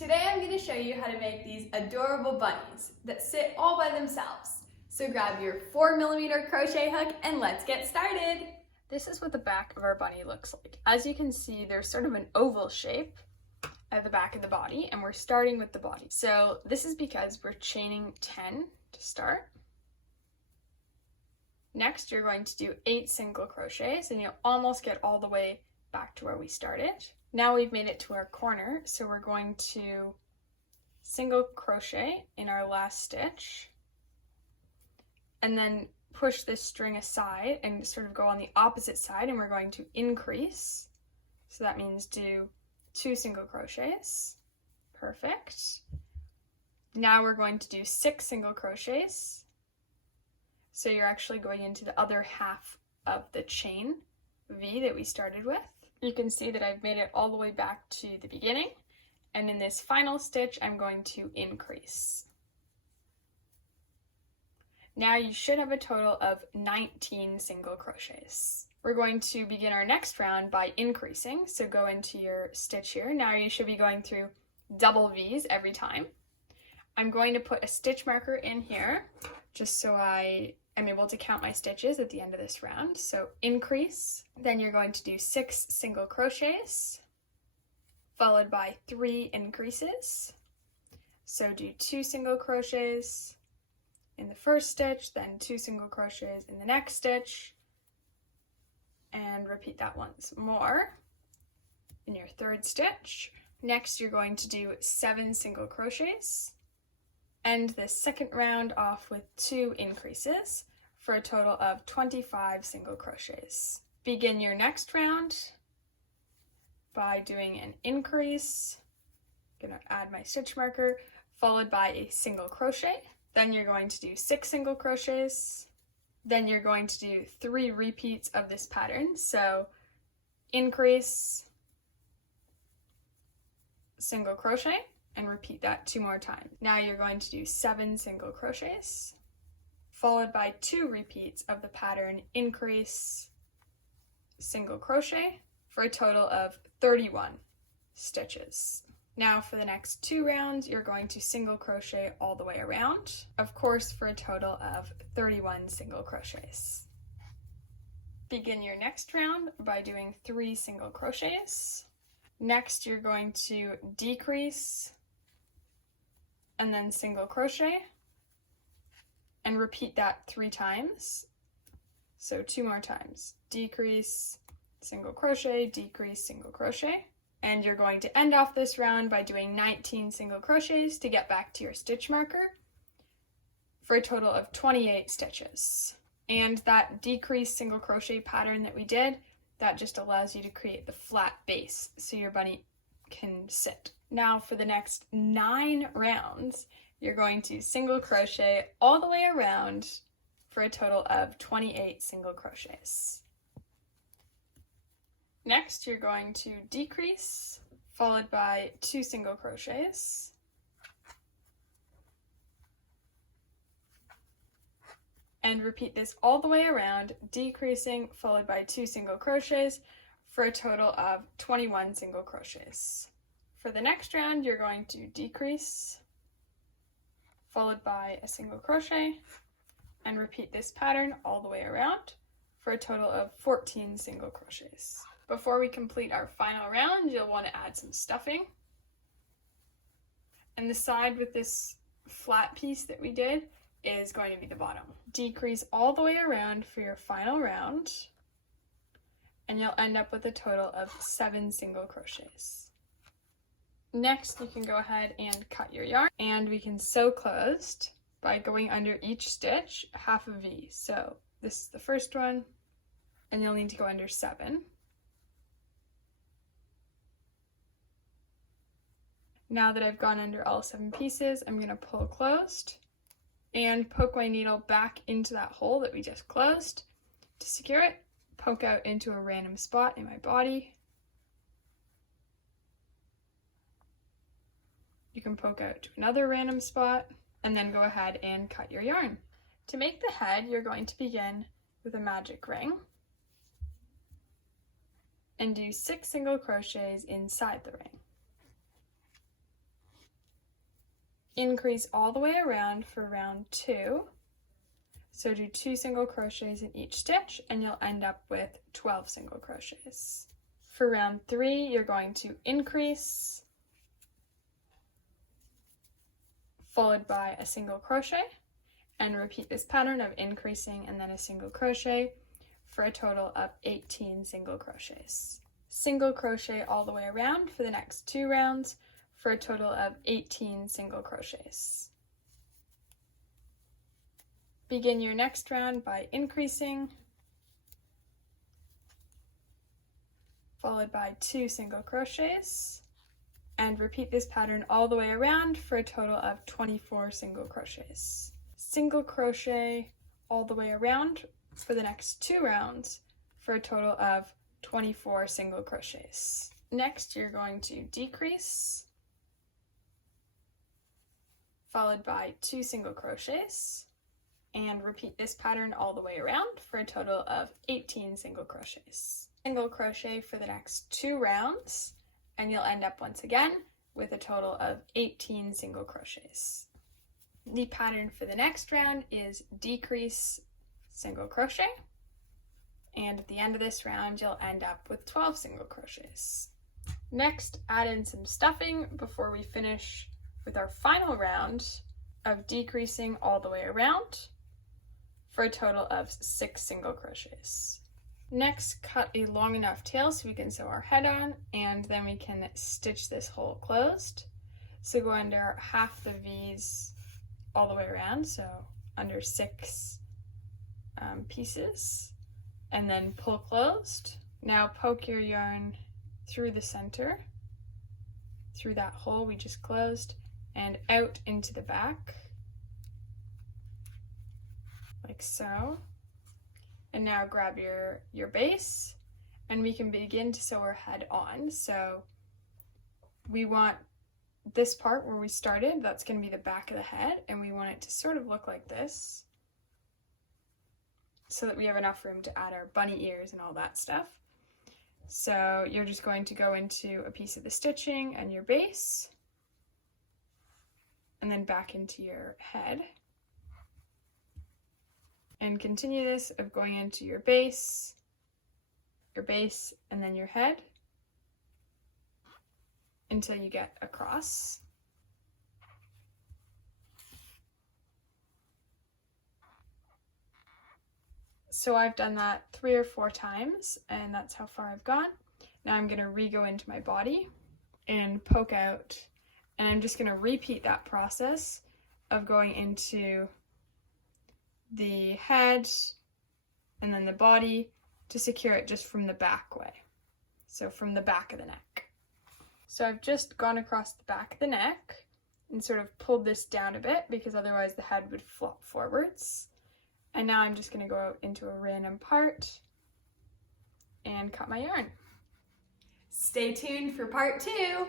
Today I'm going to show you how to make these adorable bunnies that sit all by themselves. So grab your 4mm crochet hook and let's get started. This is what the back of our bunny looks like. As you can see, there's sort of an oval shape at the back of the body, and we're starting with the body. So this is because we're chaining 10 to start. Next, you're going to do 8 single crochets, and you'll almost get all the way back to where we started. Now we've made it to our corner, so we're going to single crochet in our last stitch, and then push this string aside and sort of go on the opposite side, and we're going to increase. So that means do 2 single crochets. Perfect. Now we're going to do 6 single crochets. So you're actually going into the other half of the chain V that we started with. You can see that I've made it all the way back to the beginning, and in this final stitch I'm going to increase. Now you should have a total of 19 single crochets. We're going to begin our next round by increasing, so go into your stitch here. Now you should be going through double V's every time. I'm going to put a stitch marker in here just so I am able to count my stitches at the end of this round. So increase, then you're going to do 6 single crochets followed by 3 increases. So do 2 single crochets in the first stitch, then 2 single crochets in the next stitch, and repeat that once more in your third stitch. Next, you're going to do 7 single crochets. End the second round off with 2 increases for a total of 25 single crochets. Begin your next round by doing an increase. I'm going to add my stitch marker, followed by a single crochet. Then you're going to do 6 single crochets. Then you're going to do 3 repeats of this pattern. So increase, single crochet, and repeat that 2 more times. Now you're going to do 7 single crochets, followed by 2 repeats of the pattern increase, single crochet, for a total of 31 stitches. Now for the next 2 rounds, you're going to single crochet all the way around, of course for a total of 31 single crochets. Begin your next round by doing 3 single crochets. Next, you're going to decrease and then single crochet, and repeat that 3 times. So 2 more times. Decrease, single crochet, decrease, single crochet. And you're going to end off this round by doing 19 single crochets to get back to your stitch marker for a total of 28 stitches. And that decrease single crochet pattern that we did, that just allows you to create the flat base so your bunny can sit. Now for the next 9 rounds, you're going to single crochet all the way around for a total of 28 single crochets. Next, you're going to decrease, followed by 2 single crochets. And repeat this all the way around, decreasing, followed by 2 single crochets for a total of 21 single crochets. For the next round, you're going to decrease, followed by a single crochet, and repeat this pattern all the way around for a total of 14 single crochets. Before we complete our final round, you'll want to add some stuffing. And the side with this flat piece that we did is going to be the bottom. Decrease all the way around for your final round, and you'll end up with a total of 7 single crochets. Next, you can go ahead and cut your yarn, and we can sew closed by going under each stitch half a V. So this is the first one, and you'll need to go under 7. Now that I've gone under all 7 pieces, I'm going to pull closed and poke my needle back into that hole that we just closed. To secure it, poke out into a random spot in my body. You can poke out to another random spot, and then go ahead and cut your yarn. To make the head, you're going to begin with a magic ring and do 6 single crochets inside the ring. increase all the way around for round 2. So do 2 single crochets in each stitch and you'll end up with 12 single crochets. For round 3, you're going to increase, followed by a single crochet, and repeat this pattern of increasing and then a single crochet for a total of 18 single crochets. Single crochet all the way around for the next 2 rounds for a total of 18 single crochets. Begin your next round by increasing, followed by 2 single crochets, and repeat this pattern all the way around for a total of 24 single crochets. Single crochet all the way around for the next 2 rounds for a total of 24 single crochets. Next, you're going to decrease, followed by 2 single crochets, and repeat this pattern all the way around for a total of 18 single crochets. Single crochet for the next 2 rounds, and you'll end up once again with a total of 18 single crochets. The pattern for the next round is decrease, single crochet, and at the end of this round you'll end up with 12 single crochets. Next, add in some stuffing before we finish with our final round of decreasing all the way around for a total of 6 single crochets. Next, cut a long enough tail so we can sew our head on, and then we can stitch this hole closed. So go under half the V's all the way around, so under 6 pieces, and then pull closed. Now poke your yarn through the center, through that hole we just closed, and out into the back, like so. And now grab your base, and we can begin to sew our head on. So we want this part where we started, that's going to be the back of the head, and we want it to sort of look like this, so that we have enough room to add our bunny ears and all that stuff. So you're just going to go into a piece of the stitching and your base, and then back into your head. And continue this of going into your base, and then your head until you get across. So I've done that 3 or 4 times, and that's how far I've gone. Now I'm going to re-go into my body and poke out, and I'm just going to repeat that process of going into the head and then the body to secure it just from the back way, so from the back of the neck. So I've just gone across the back of the neck and sort of pulled this down a bit because otherwise the head would flop forwards. And now I'm just going to go out into a random part and cut my yarn. Stay tuned for part 2.